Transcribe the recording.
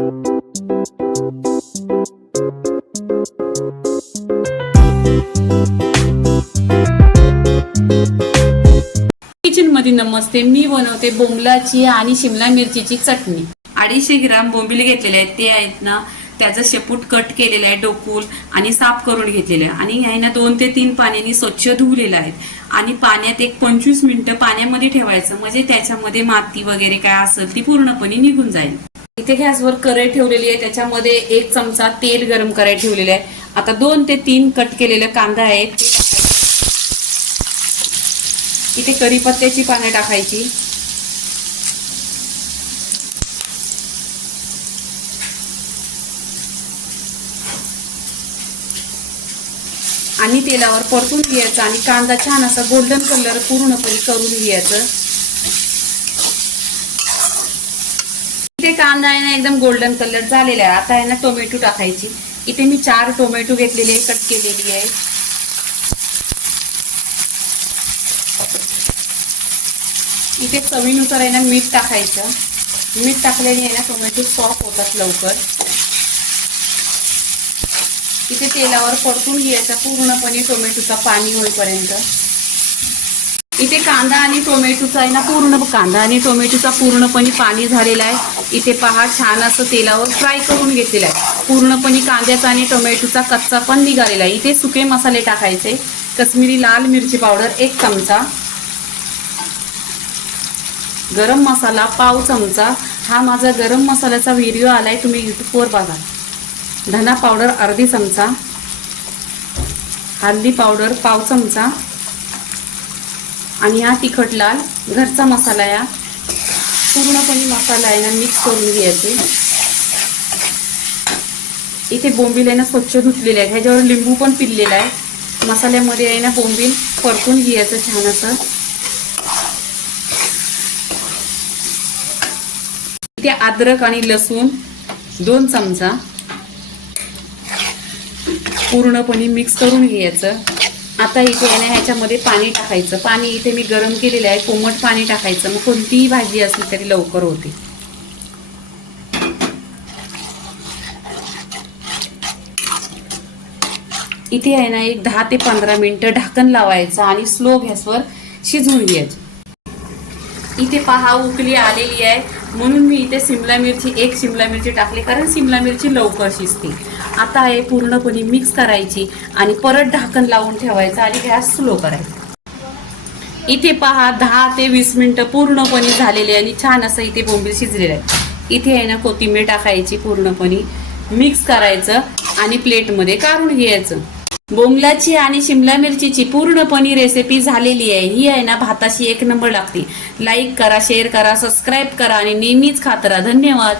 Kitchen मध्ये नमस्ते. मी बनवते बोंबलाची आणि शिमला मिरचीची चटणी. 250 ग्राम बोंबील घेतलेले आहेत. ते आहेत ना त्याचं शेपूट कट केलेलं आहे, डोकूल आणि साफ करून घेतलेलं आहे आणि ह्या ना 2 ते 3 पाण्याने स्वच्छ धुवलेलं आहे आणि पाण्यात एक 25 मिनिटं पाण्यामध्ये ठेवायचं, म्हणजे त्याच्यामध्ये माती वगैरे काय असेल ती पूर्णपणे निघून जाईल. इथे गॅसवर कढई ठेवलेली आहे, त्याच्यामध्ये 1 चमचा तेल गरम करायला ठेवलेलं आहे. आता 2 ते 3 कट केलेले कांदा आहेत ते टाकायचे. इथे कढीपत्त्याची पाने टाकायची. आणि तेलावर परतून घ्यायचं आणि कांदा छान असा गोल्डन कलर पूर्णपणे करून घ्यायचं. इथे कांदा आहे ना एकदम गोल्डन कलर झालेला आहे. आता आहे ना टोमॅटो टाकायची. इथे मी 4 टोमॅटो घेतलेले कट केलेली आहे. इथे चवीनुसार आहे ना मीठ टाकायचं. मीठ टाकल्याने आहे ना टोमॅटो सॉफ्ट होतात लवकर. इथे तेलावर परतून घ्यायचा पूर्णपणे टोमॅटोचा पाणी होईपर्यंत. इथे कांदा आणि टोमॅटोचा आहे ना कांदा आणि टोमॅटोचा पूर्णपणे पाणी झालेला आहे. इथे पहा छान असं तेलावर फ्राय करून घेतलेलं आहे. पूर्णपणे कांद्याचा आणि टोमॅटोचा कच्चा पण निघालेला आहे. इथे सुके मसाले टाकायचे. काश्मीरी लाल मिरची पावडर 1 चमचा, गरम मसाला पाव चमचा. हा माझा गरम मसाल्याचा व्हिडिओ आलाय, तुम्ही यूट्यूबवर बघा. धना पावडर अर्धी चमचा, हळदी पावडर पाव चमचा आणि हा तिखट लाल घरचा मसाला. या पूर्णपणे मसाला आहे ना मिक्स करून घ्यायचे. इथे बोंबील आहे ना स्वच्छ धुतलेले आहे, ह्याच्यावर लिंबू पण पिळलेला आहे. मसाल्यामध्ये आहे ना बोंबील परतून घ्यायचं छान असं. इथे अद्रक आणि लसूण 2 चमचा पूर्णपणे मिक्स करून घ्यायचं. आता इथे आहे ना ह्याच्यामध्ये पाणी टाकायचं. पाणी इथे मी गरम केलेलं आहे, कोमट पाणी टाकायचं. मग कोणतीही भाजी असली तरी लवकर होते. इथे आहे ना एक 10 ते 15 मिनिटं ढाकण लावायचं आणि स्लो गॅसवर शिजवून घ्यायचं. इथे पहा उकली आलेली आहे, म्हणून मी इथे एक शिमला मिरची टाकली, कारण शिमला मिरची लवकर शिजते. आता हे पूर्णपणे मिक्स करायची आणि परत ढाकण लावून ठेवायचं आणि गॅस स्लो करायचा. इथे पहा 10 ते 20 मिनिटं पूर्णपणे झालेले आणि छान असं इथे बोंबील शिजलेलं आहे. इथे आहे ना कोथिंबीर टाकायची, पूर्णपणे मिक्स करायचं आणि प्लेटमध्ये काढून घ्यायचं. बोंबलाची आणि शिमला मिरचीची पूर्णपणे रेसिपी झालेली आहे. ही आहे ना भाताशी 1 नंबर लागते. लाईक करा, शेअर करा, सबस्क्राईब करा आणि नेहमीच खात राहा. धन्यवाद.